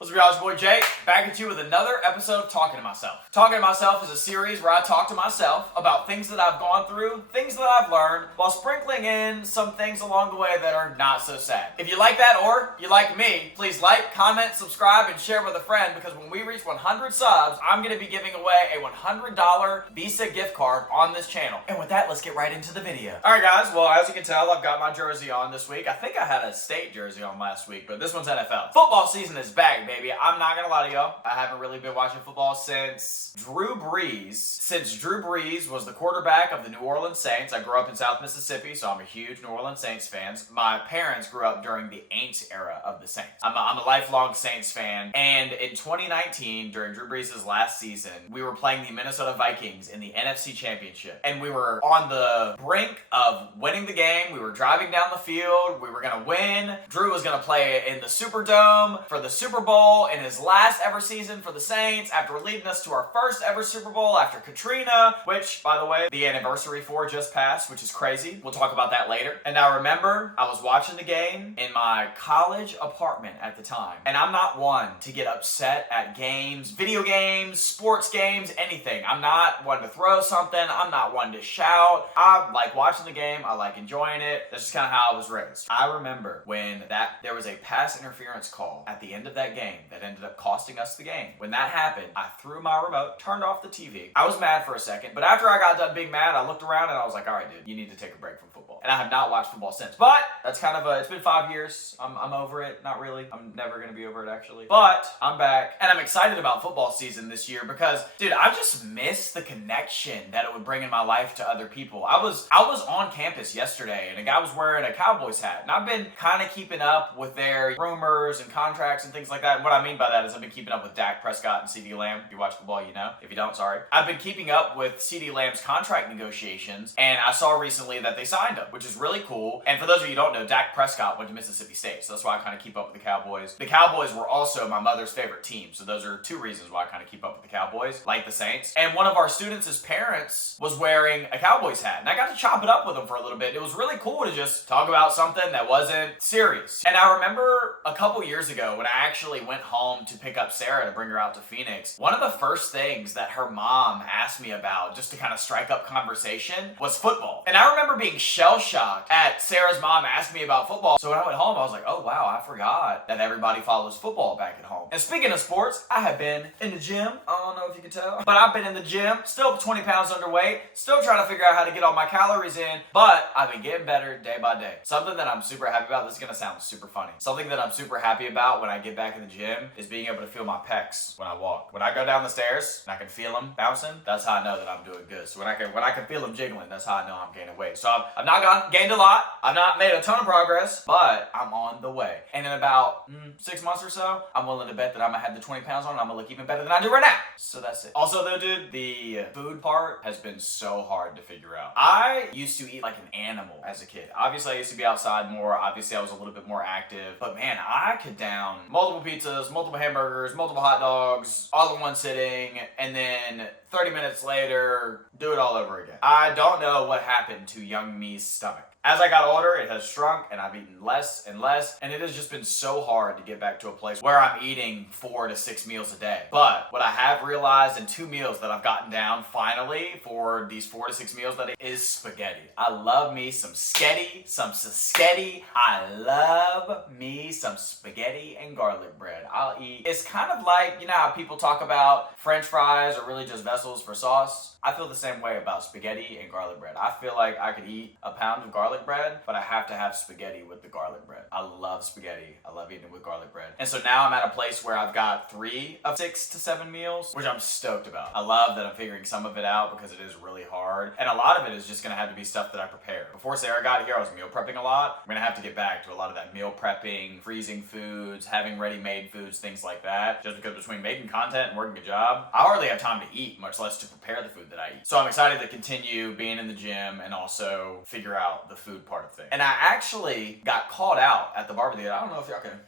What's up, y'all? It's your boy Jake, back at you with another episode of Talking to Myself. Talking to Myself is a series where I talk to myself about things that I've gone through, things that I've learned, while sprinkling in some things along the way that are not so sad. If you like that or you like me, please like, comment, subscribe, and share with a friend, because when we reach 100 subs, I'm going to be giving away a $100 Visa gift card on this channel. And with that, let's get right into the video. Alright guys, well as you can tell, I've got my jersey on this week. I think I had a state jersey on last week, but this one's NFL. Football season is back, baby. I'm not gonna lie to y'all. I haven't really been watching football since Drew Brees was the quarterback of the New Orleans Saints. I grew up in South Mississippi, so I'm a huge New Orleans Saints fan. My parents grew up during the Aints era of the Saints. I'm a lifelong Saints fan. And in 2019, during Drew Brees' last season, we were playing the Minnesota Vikings in the NFC Championship. And we were on the brink of winning the game. We were driving down the field. We were gonna win. Drew was gonna play in the Superdome for the Super Bowl in his last ever season for the Saints, after leading us to our first ever Super Bowl after Katrina, which, by the way, the anniversary for just passed, which is crazy. We'll talk about that later. And I remember I was watching the game in my college apartment at the time. And I'm not one to get upset at games, video games, sports games, anything. I'm not one to throw something. I'm not one to shout. I like watching the game. I like enjoying it. That's just kind of how I was raised. I remember when there was a pass interference call at the end of that game that ended up costing us the game. When that happened, I threw my remote, turned off the TV. I was mad for a second, but after I got done being mad, I looked around and I was like, all right, dude, you need to take a break from football. And I have not watched football since. But that's kind of it's been 5 years. I'm over it. Not really. I'm never going to be over it, actually. But I'm back, and I'm excited about football season this year because, dude, I just miss the connection that it would bring in my life to other people. I was on campus yesterday, and a guy was wearing a Cowboys hat, and I've been kind of keeping up with their rumors and contracts and things like that. And what I mean by that is I've been keeping up with Dak Prescott and CeeDee Lamb. If you watch football, you know. If you don't, sorry. I've been keeping up with CeeDee Lamb's contract negotiations, and I saw recently that they signed him, which is really cool. And for those of you who don't know, Dak Prescott went to Mississippi State, so that's why I kind of keep up with the Cowboys. The Cowboys were also my mother's favorite team, so those are two reasons why I kind of keep up with the Cowboys, like the Saints. And one of our students' parents was wearing a Cowboys hat, and I got to chop it up with him for a little bit. It was really cool to just talk about something that wasn't serious. And I remember a couple years ago when I actually went home to pick up Sarah to bring her out to Phoenix, one of the first things that her mom asked me about, just to kind of strike up conversation, was football. And I remember being shell-shocked at Sarah's mom asking me about football. So when I went home, I was like, oh wow, I forgot that everybody follows football back at home. And speaking of sports, I have been in the gym. I don't know if you can tell, but I've been in the gym, still 20 pounds underweight, still trying to figure out how to get all my calories in, but I've been getting better day by day. Something that I'm super happy about, this is gonna sound super funny. Something that I'm super happy about when I get back in the gym is being able to feel my pecs when I walk. When I go down the stairs and I can feel them bouncing, that's how I know that I'm doing good. So when I can feel them jiggling, that's how I know I'm gaining weight. So I've not gained a lot. I've not made a ton of progress, but I'm on the way. And in about 6 months or so, I'm willing to bet that I'm gonna have the 20 pounds on and I'm gonna look even better than I do right now. So that's it. Also though, dude, the food part has been so hard to figure out. I used to eat like an animal as a kid. Obviously, I used to be outside more. Obviously, I was a little bit more active. But man, I could down multiple pizzas, multiple hamburgers, multiple hot dogs, all in one sitting, and then 30 minutes later, do it all over again. I don't know what happened to young me's stomach. As I got older, it has shrunk and I've eaten less and less, and it has just been so hard to get back to a place where I'm eating 4 to 6 meals a day. But what I have realized in 2 meals that I've gotten down finally for these 4 to 6 meals that is spaghetti. I love me some sketty, some saschetti. I love me some spaghetti and garlic bread. I'll eat. It's kind of like, you know how people talk about French fries are really just vessels for sauce? I feel the same way about spaghetti and garlic bread. I feel like I could eat a pound of garlic bread, but I have to have spaghetti with the garlic bread. I love spaghetti. I love eating it with garlic bread. And so now I'm at a place where I've got 3 of 6 to 7 meals, which I'm stoked about. I love that I'm figuring some of it out because it is really hard. And a lot of it is just gonna have to be stuff that I prepare. Before Sarah got here, I was meal prepping a lot. I'm gonna have to get back to a lot of that meal prepping, freezing foods, having ready-made foods, things like that. Just because between making content and working a job, I hardly have time to eat, much less to prepare the food that I eat. So I'm excited to continue being in the gym and also figure out the food part of things. And I actually got called out at the barber the other day. I don't know if y'all can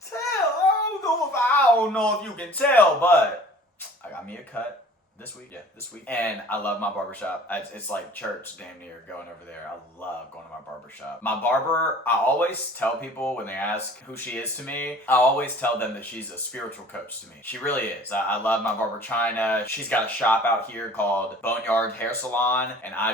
tell. I don't know if you can tell, but I got me a cut. This week? Yeah, this week. And I love my barbershop. It's like church damn near going over there. I love going to my barbershop. My barber, I always tell people when they ask who she is to me, I always tell them that she's a spiritual coach to me. She really is. I love my barber China. She's got a shop out here called Boneyard Hair Salon, and I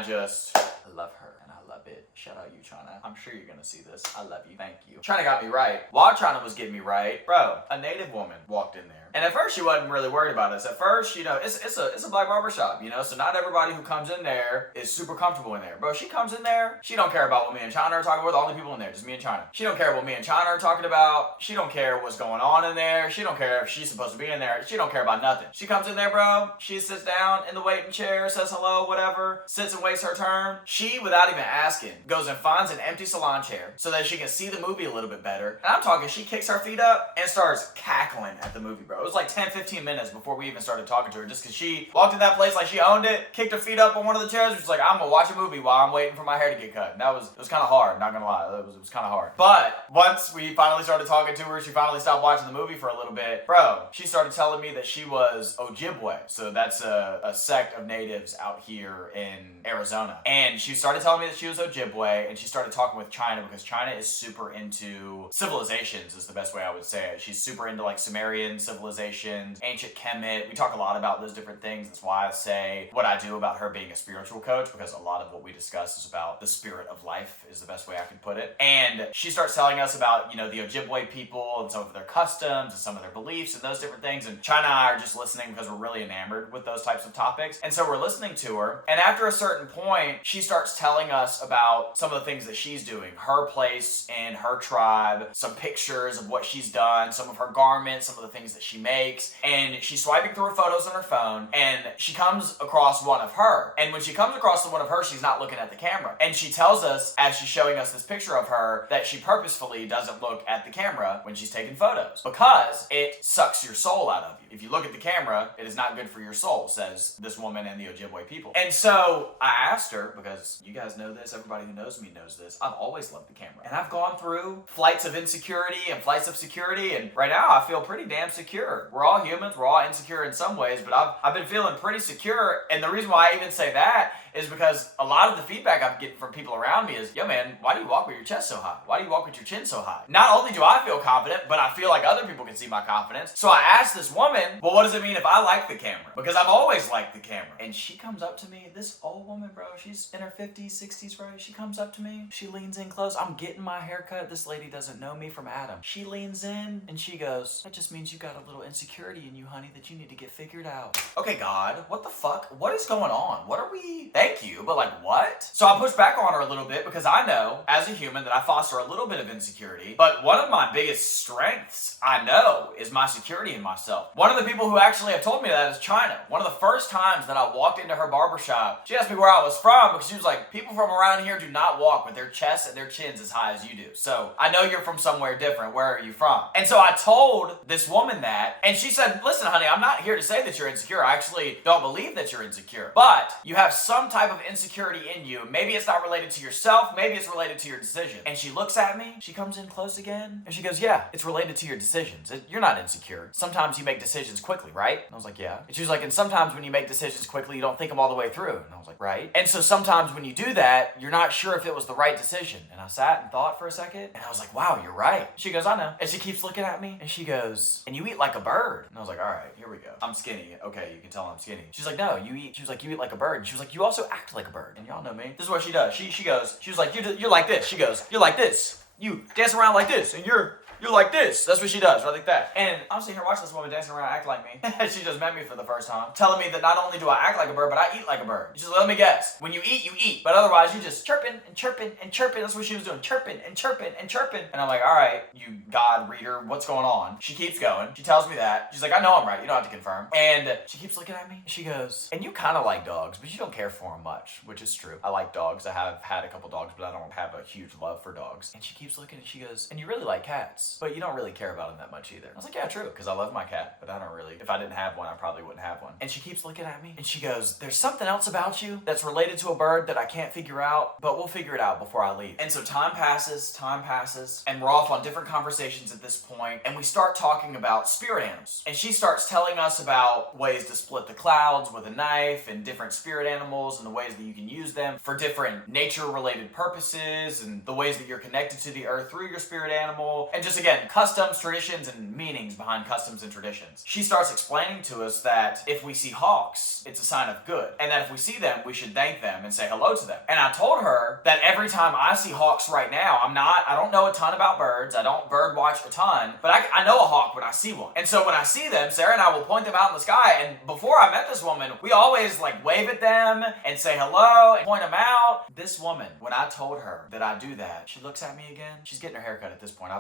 love her. Love it. Shout out you, China. I'm sure you're gonna see this. I love you. Thank you. China got me right. While China was getting me right, bro, a native woman walked in there. And at first she wasn't really worried about us. At first, you know, it's a black barbershop, you know, so not everybody who comes in there is super comfortable in there. Bro, she comes in there, she don't care about what me and China are talking about. The only people in there, just me and China. She don't care what me and China are talking about. She don't care what's going on in there. She don't care if she's supposed to be in there. She don't care about nothing. She comes in there, bro. She sits down in the waiting chair, says hello, whatever, sits and waits her turn. She, without even asking, goes and finds an empty salon chair so that she can see the movie a little bit better. And I'm talking, she kicks her feet up and starts cackling at the movie, bro. It was like 10-15 minutes before we even started talking to her, just because she walked in that place like she owned it, kicked her feet up on one of the chairs, was like, I'm gonna watch a movie while I'm waiting for my hair to get cut. And it was kind of hard, not gonna lie. It was kind of hard. But once we finally started talking to her, she finally stopped watching the movie for a little bit. Bro, she started telling me that she was Ojibwe. So that's a sect of natives out here in Arizona. And she started telling me that she was Ojibwe, and she started talking with China because China is super into civilizations, is the best way I would say it. She's super into like Sumerian civilizations, ancient Kemet. We talk a lot about those different things. That's why I say what I do about her being a spiritual coach, because a lot of what we discuss is about the spirit of life, is the best way I can put it. And she starts telling us about, you know, the Ojibwe people and some of their customs and some of their beliefs and those different things. And China and I are just listening because we're really enamored with those types of topics. And so we're listening to her. And after a certain point, she starts telling us about some of the things that she's doing, her place and her tribe, some pictures of what she's done, some of her garments, some of the things that she makes. And she's swiping through her photos on her phone, and she comes across one of her. And when she comes across the one of her, she's not looking at the camera. And she tells us, as she's showing us this picture of her, that she purposefully doesn't look at the camera when she's taking photos because it sucks your soul out of you. If you look at the camera, it is not good for your soul, says this woman and the Ojibwe people. And so I asked her, because you guys know this, everybody who knows me knows this, I've always loved the camera. And I've gone through flights of insecurity and flights of security, and right now I feel pretty damn secure. We're all humans, we're all insecure in some ways, but I've been feeling pretty secure. And the reason why I even say that is because a lot of the feedback I'm getting from people around me is, yo man, why do you walk with your chest so high? Why do you walk with your chin so high? Not only do I feel confident, but I feel like other people can see my confidence. So I asked this woman, well, what does it mean if I like the camera? Because I've always liked the camera. And she comes up to me, this old woman, bro, she's in her 50s, 60s, right? She comes up to me, she leans in close. I'm getting my hair cut. This lady doesn't know me from Adam. She leans in and she goes, that just means you got a little insecurity in you, honey, that you need to get figured out. Okay, God, what the fuck? What is going on? What are we... Thank you, but like what? So I pushed back on her a little bit because I know as a human that I foster a little bit of insecurity, but one of my biggest strengths I know is my security in myself. One of the people who actually have told me that is China. One of the first times that I walked into her barbershop, she asked me where I was from because she was like, people from around here do not walk with their chests and their chins as high as you do. So I know you're from somewhere different. Where are you from? And so I told this woman that, and she said, listen, honey, I'm not here to say that you're insecure. I actually don't believe that you're insecure, but you have some type of insecurity in you. Maybe it's not related to yourself. Maybe it's related to your decision. And she looks at me. She comes in close again. And she goes, yeah, it's related to your decisions. You're not insecure. Sometimes you make decisions quickly, right? And I was like, yeah. And she was like, and sometimes when you make decisions quickly, you don't think them all the way through. And I was like, right. And so sometimes when you do that, you're not sure if it was the right decision. And I sat and thought for a second. And I was like, wow, you're right. She goes, I know. And she keeps looking at me. And she goes, and you eat like a bird. And I was like, all right, here we go. I'm skinny. Okay, you can tell I'm skinny. She's like, no, you eat. She was like, you eat like a bird. And she was like, you also act like a bird. And y'all know me. This is what she does. She goes, she was like, you're like this. She goes, you're like this. You dance around like this. And you're like this. That's what she does, right like that. And I'm sitting here watching this woman dancing around act like me. She just met me for the first time, telling me that not only do I act like a bird, but I eat like a bird. She's like, let me guess. When you eat. But otherwise, you just chirping and chirping and chirping. That's what she was doing. Chirping and chirping and chirping. And I'm like, all right, you God reader, what's going on? She keeps going. She tells me that. She's like, I know I'm right. You don't have to confirm. And she keeps looking at me. She goes, and you kind of like dogs, but you don't care for them much, which is true. I like dogs. I have had a couple dogs, but I don't have a huge love for dogs. And she keeps looking and she goes, and you really like cats. cats, but you don't really care about them that much either. I was like, yeah, true, because I love my cat, but I don't really. If I didn't have one, I probably wouldn't have one. And she keeps looking at me and she goes, there's something else about you that's related to a bird that I can't figure out, but we'll figure it out before I leave. And so time passes, and we're off on different conversations at this point, and we start talking about spirit animals. And she starts telling us about ways to split the clouds with a knife and different spirit animals and the ways that you can use them for different nature-related purposes and the ways that you're connected to the earth through your spirit animal. And just again, customs, traditions, and meanings behind customs and traditions. She starts explaining to us that if we see hawks, it's a sign of good. And that if we see them, we should thank them and say hello to them. And I told her that every time I see hawks right now, I don't know a ton about birds. I don't bird watch a ton, but I know a hawk when I see one. And so when I see them, Sarah and I will point them out in the sky. And before I met this woman, we always like wave at them and say hello and point them out. This woman, when I told her that I do that, she looks at me again. She's getting her hair cut at this point.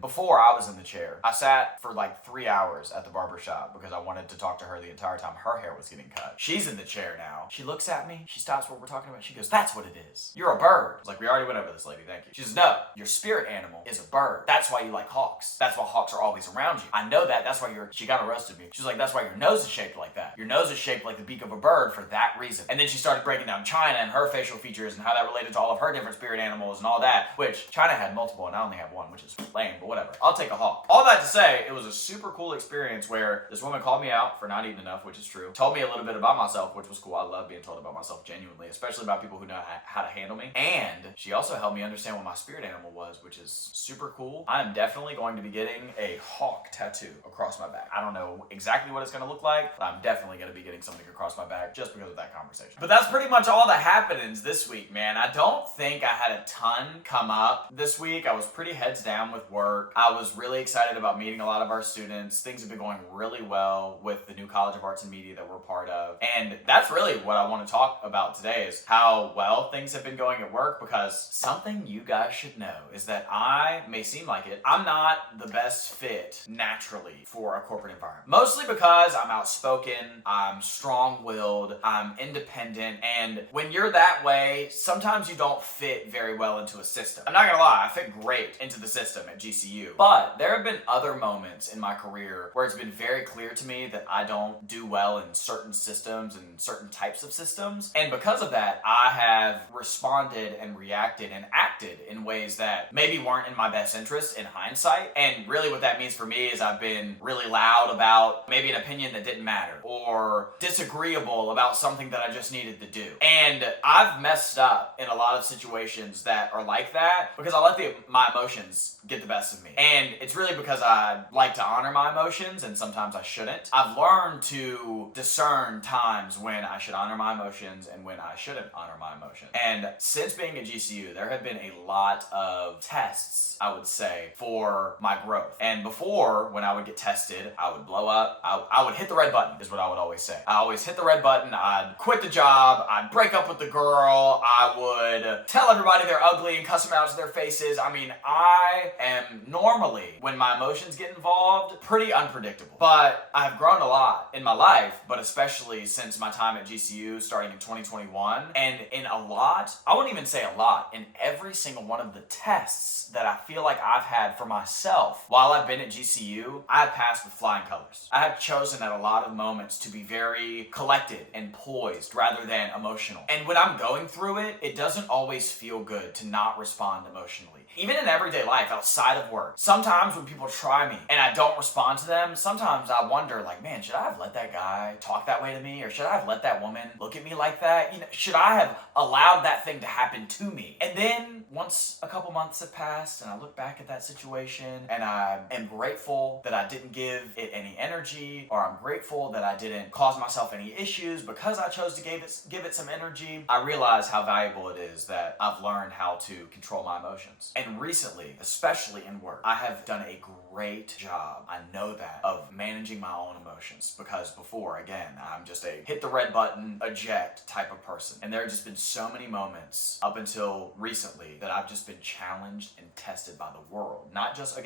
Before I was in the chair, I sat for like 3 hours at the barber shop because I wanted to talk to her the entire time her hair was getting cut. She's in the chair now. She looks at me. She stops what we're talking about. She goes, that's what it is. You're a bird. I was like, we already went over this, lady. Thank you. She says, no, your spirit animal is a bird. That's why you like hawks. That's why hawks are always around you. I know that. That's why she kind of roasted me. She's like, that's why your nose is shaped like that. Your nose is shaped like the beak of a bird for that reason. And then she started breaking down China and her facial features and how that related to all of her different spirit animals and all that, which China had multiple and I only have one, which is lame, but whatever. I'll take a hawk. All that to say, it was a super cool experience where this woman called me out for not eating enough, which is true. Told me a little bit about myself, which was cool. I love being told about myself genuinely, especially about people who know how to handle me. And she also helped me understand what my spirit animal was, which is super cool. I'm definitely going to be getting a hawk tattoo across my back. I don't know exactly what it's going to look like, but I'm definitely going to be getting something across my back just because of that conversation. But that's pretty much all the happenings this week, man. I don't think I had a ton come up this week. I was pretty heads down with work. I was really excited about meeting a lot of our students. Things have been going really well with the new College of Arts and Media that we're part of. And that's really what I want to talk about today is how well things have been going at work, because something you guys should know is that I may seem like it, I'm not the best fit naturally for a corporate environment. Mostly because I'm outspoken, I'm strong-willed, I'm independent, and when you're that way, sometimes you don't fit very well into a system. I'm not gonna lie, I fit great into the system at GCU, but there have been other moments in my career where it's been very clear to me that I don't do well in certain systems and certain types of systems, and because of that, I have responded and reacted and acted in ways that maybe weren't in my best interest in hindsight. And really what that means for me is I've been really loud about maybe an opinion that didn't matter, or disagreeable about something that I just needed to do. And I've messed up in a lot of situations that are like that because I let my emotions get the best of me. And it's really because I like to honor my emotions and sometimes I shouldn't. I've learned to discern times when I should honor my emotions and when I shouldn't honor my emotions. And since being at GCU, there have been a lot of tests, I would say, for my growth. And before, when I would get tested, I would blow up. I would hit the red button, is what I would always say. I always hit the red button. I'd quit the job. I'd break up with the girl. I would tell everybody they're ugly and cuss them out to their faces. I mean, I am normally, when my emotions get involved, pretty unpredictable. But I've grown a lot in my life, but especially since my time at GCU starting in 2021. And in a lot, I wouldn't even say a lot, in every single one of the tests that I feel like I've had for myself while I've been at GCU, I've passed with flying colors. I have chosen at a lot of moments to be very collected and poised rather than emotional. And when I'm going through it, it doesn't always feel good to not respond emotionally. Even in everyday life, outside of work, sometimes when people try me and I don't respond to them, sometimes I wonder, like, man, should I have let that guy talk that way to me? Or should I have let that woman look at me like that? You know, should I have allowed that thing to happen to me? And then once a couple months have passed and I look back at that situation and I am grateful that I didn't give it any energy, or I'm grateful that I didn't cause myself any issues because I chose to give it some energy, I realize how valuable it is that I've learned how to control my emotions. And recently, especially in work, I have done a great job. I know that, of managing my own emotions, because before, again, I'm just a hit the red button, eject type of person. And there have just been so many moments up until recently that I've just been challenged and tested by the world. Not just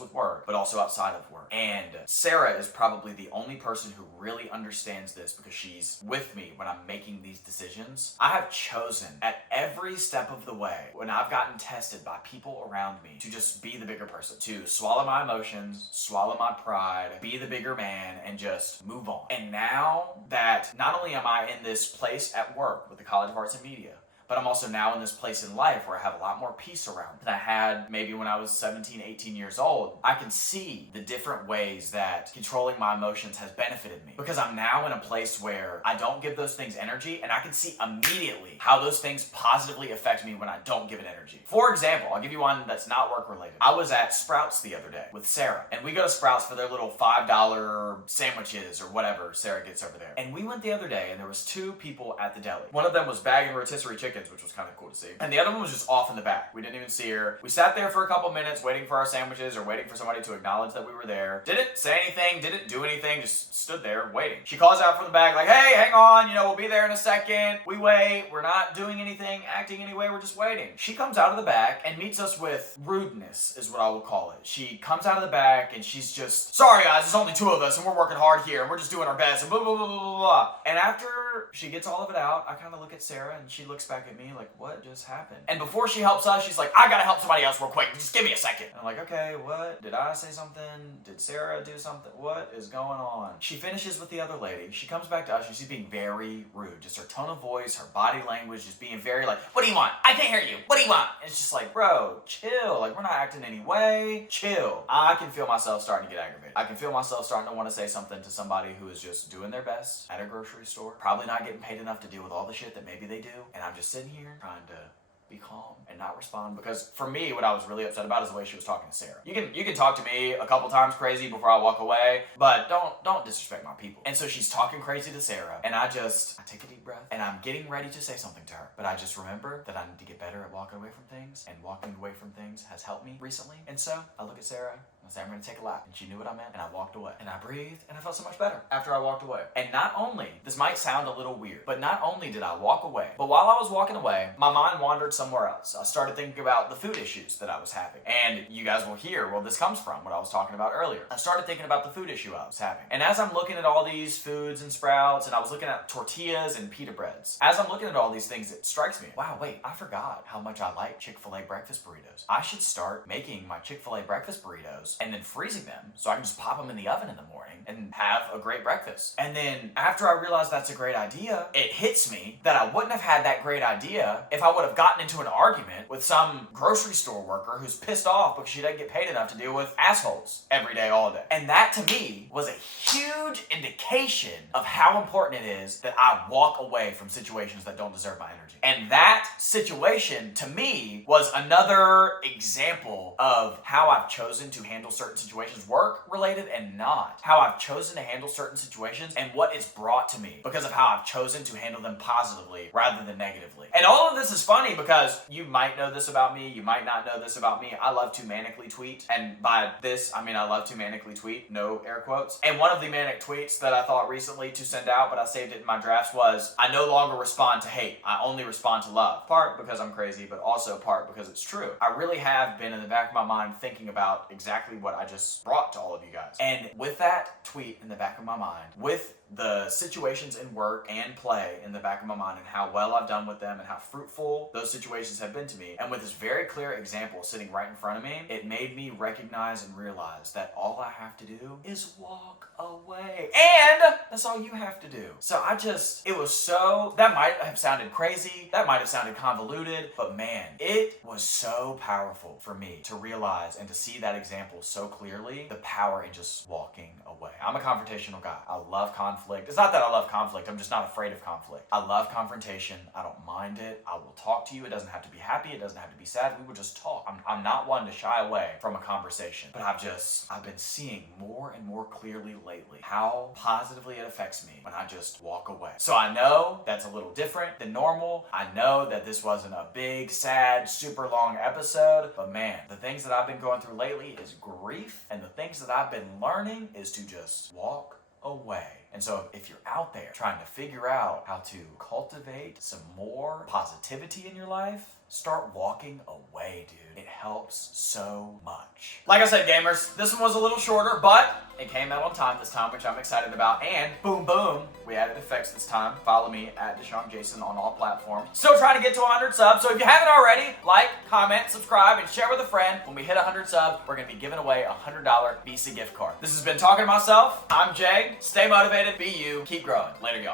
with work, but also outside of work. And Sarah is probably the only person who really understands this, because she's with me when I'm making these decisions. I have chosen at every step of the way, when I've gotten tested by people around me, to just be the bigger person, to swallow my emotions, swallow my pride, be the bigger man, and just move on. And now that not only am I in this place at work with the College of Arts and Media, but I'm also now in this place in life where I have a lot more peace around than I had maybe when I was 17, 18 years old. I can see the different ways that controlling my emotions has benefited me, because I'm now in a place where I don't give those things energy, and I can see immediately how those things positively affect me when I don't give it energy. For example, I'll give you one that's not work related. I was at Sprouts the other day with Sarah, and we go to Sprouts for their little $5 sandwiches or whatever Sarah gets over there. And we went the other day, and there was two people at the deli. One of them was bagging rotisserie chicken, which was kind of cool to see. And the other one was just off in the back. We didn't even see her. We sat there for a couple minutes waiting for our sandwiches, or waiting for somebody to acknowledge that we were there. Didn't say anything, didn't do anything, just stood there waiting. She calls out from the back like, hey, hang on, we'll be there in a second. We wait. We're not doing anything, acting anyway, we're just waiting. She comes out of the back and meets us with rudeness, is what I will call it. She comes out of the back and she's just, sorry guys, there's only two of us and we're working hard here and we're just doing our best and blah, blah, blah, blah, blah, blah. And after she gets all of it out, I kind of look at Sarah and she looks back at me like, what just happened? And before she helps us, she's like, I gotta help somebody else real quick. Just give me a second. And I'm like, okay, what? Did I say something? Did Sarah do something? What is going on? She finishes with the other lady. She comes back to us and she's being very rude. Just her tone of voice, her body language, just being very like, what do you want? I can't hear you. What do you want? And it's just like, bro, chill. Like, we're not acting any way. Chill. I can feel myself starting to get aggravated. I can feel myself starting to want to say something to somebody who is just doing their best at a grocery store, probably not getting paid enough to deal with all the shit that maybe they do. And I'm just sitting here trying to be calm and not respond, because for me, what I was really upset about is the way she was talking to Sarah. You can talk to me a couple times crazy before I walk away, but don't disrespect my people. And so she's talking crazy to Sarah, and I take a deep breath, and I'm getting ready to say something to her, but I just remember that I need to get better at walking away from things, and walking away from things has helped me recently. And so I look at Sarah and I say, I'm gonna take a lap, and she knew what I meant, and I walked away, and I breathed, and I felt so much better after I walked away. And not only, this might sound a little weird, but not only did I walk away, but while I was walking away, my mind wandered somewhere else. I started thinking about the food issues that I was having. And you guys will hear where this comes from, what I was talking about earlier. I started thinking about the food issue I was having. And as I'm looking at all these foods and Sprouts, and I was looking at tortillas and pita breads, as I'm looking at all these things, it strikes me, wow, wait, I forgot how much I like Chick-fil-A breakfast burritos. I should start making my Chick-fil-A breakfast burritos and then freezing them so I can just pop them in the oven in the morning and have a great breakfast. And then after I realized that's a great idea, it hits me that I wouldn't have had that great idea if I would have gotten into an argument with some grocery store worker who's pissed off because she doesn't get paid enough to deal with assholes every day, all day. And that to me was a huge indication of how important it is that I walk away from situations that don't deserve my energy. And that situation to me was another example of how I've chosen to handle certain situations, work related and not. How I've chosen to handle certain situations and what it's brought to me because of how I've chosen to handle them positively rather than negatively. And all of this is funny because you might know this about me, you might not know this about me. I love to manically tweet. And by this, I mean I love to manically tweet, no air quotes. And one of the manic tweets that I thought recently to send out, but I saved it in my drafts, was, I no longer respond to hate. I only respond to love. Part because I'm crazy, but also part because it's true. I really have been in the back of my mind thinking about exactly what I just brought to all of you guys. And with that tweet in the back of my mind, with the situations in work and play in the back of my mind and how well I've done with them and how fruitful those situations have been to me, and with this very clear example sitting right in front of me, it made me recognize and realize that all I have to do is walk away. And that's all you have to do. So that might have sounded crazy, that might have sounded convoluted, but man, it was so powerful for me to realize and to see that example so clearly, the power in just walking away. I'm a confrontational guy. I love conflict. It's not that I love conflict. I'm just not afraid of conflict. I love confrontation. I don't mind it. I will talk to you. It doesn't have to be happy. It doesn't have to be sad. We will just talk. I'm not one to shy away from a conversation, but I've been seeing more and more clearly lately how positively it affects me when I just walk away. So I know that's a little different than normal. I know that this wasn't a big, sad, super long episode, but man, the things that I've been going through lately is grief, and the things that I've been learning is to just walk away. And so if you're out there trying to figure out how to cultivate some more positivity in your life, start walking away, dude. It helps so much. Like I said, gamers, this one was a little shorter, but it came out on time this time, which I'm excited about. And boom, boom, we added effects this time. Follow me at Deshaun Jason on all platforms. Still trying to get to 100 subs. So if you haven't already, like, comment, subscribe, and share with a friend. When we hit 100 subs, we're going to be giving away a $100 Visa gift card. This has been Talking to Myself. I'm Jay. Stay motivated. Be you. Keep growing. Later, y'all.